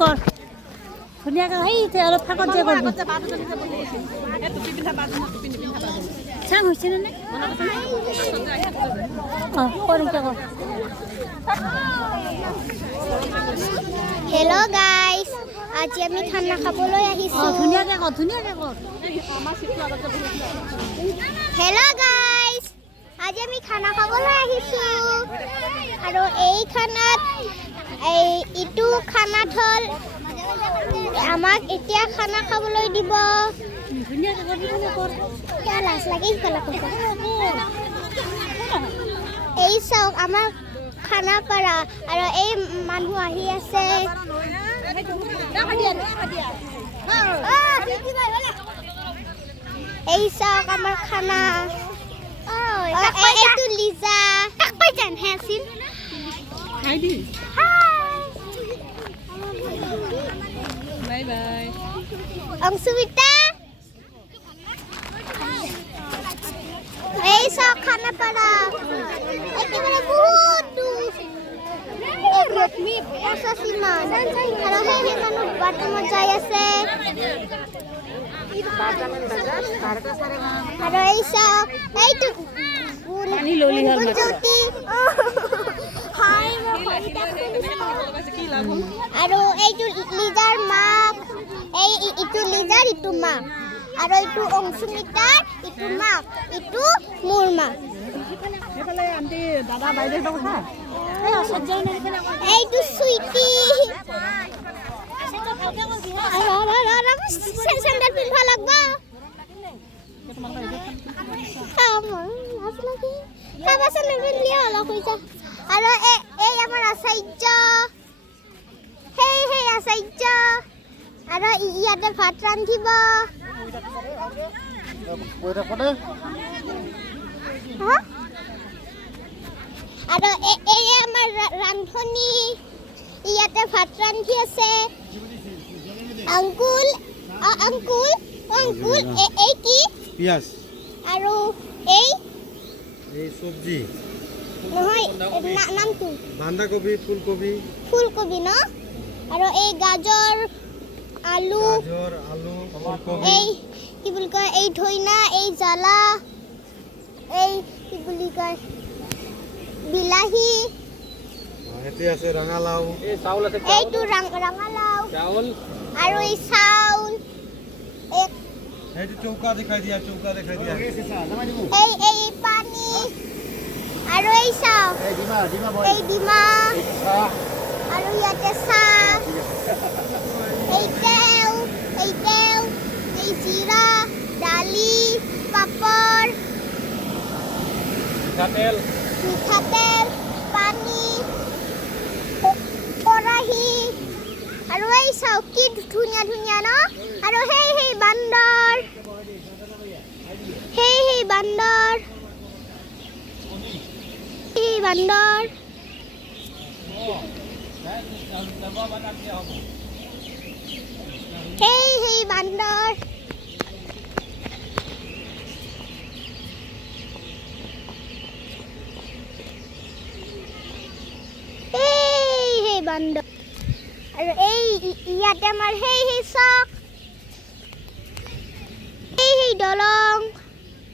কৰ ধুনীয়াকৈ সেই অলপ ফাকত যে কৰবি চাং হৈছেনে নাই অঁ কৰিম কৰ হেল্ল' গাইজ আজি আমি খানা খাবলৈ আহিছোঁ ধুনীয়াকৈ কৰ হেল্ল' গাইজ আজি আমি খানা খাবলৈ আহিছোঁ আৰু এই খানাত ইটো খানাত হ'ল আমাক এতিয়া খানা খাবলৈ দিব লাজ লাগে এই চাওক আমাৰ খানাপাৰা আৰু এই মানুহ আহি আছে এই চাওক আমাৰ খানা এইটো লিজা বাই বাই অংশুমিতা এই চাওক খানাপাৰা একেবাৰে বহুত দূৰ আৰু সেই মানুহ বাথৰুমত যাই আছে আৰু এই চাওক এইটো গুণজ্যোতি আৰু এইটো লিজাৰ মাক ইটো লিজাৰ ইটো মাক আৰু এইটো অংশুমিতাৰ ইটো মাক ইটো মোৰ মাক এইটো চুইটি চেণ্ডেল পিন্ধিব লাগিব আৰু এই আমাৰ আচাৰ্য সেই আচাৰ্য আৰু ইয়াতে ভাত ৰান্ধিব আৰু এই আমাৰ ৰান্ধনী ইয়াতে ভাত ৰান্ধি আছে আংকুল এই কি পিয়াজ আৰু এই সবজি নহয় নামটো বান্ধাকবি ফুলকবি ন আৰু এই গাজৰ আলু ফুলকবি এই কি বুলি কয় এই ধইনা এই জ্বালা এই কি বুলি কয় বিলাহী এতে আছে ৰঙালাও এইটো ৰঙালাও আৰু এই চাউল এইটো চৌকা দেখাই দিয়া এই পানী আৰু এই চাও এই ডিমা আৰু ইয়াতে চাহ এই তেল এই জিৰা দালি পাপৰ মিঠাতেল পানী কৰাহী আৰু এই চাও কি ধুনীয়া ন আৰু সেই বান্দৰ সেই বান্দৰ বান্দৰ আৰু এই ইয়াতে আমাৰ সেই চক সেই দলং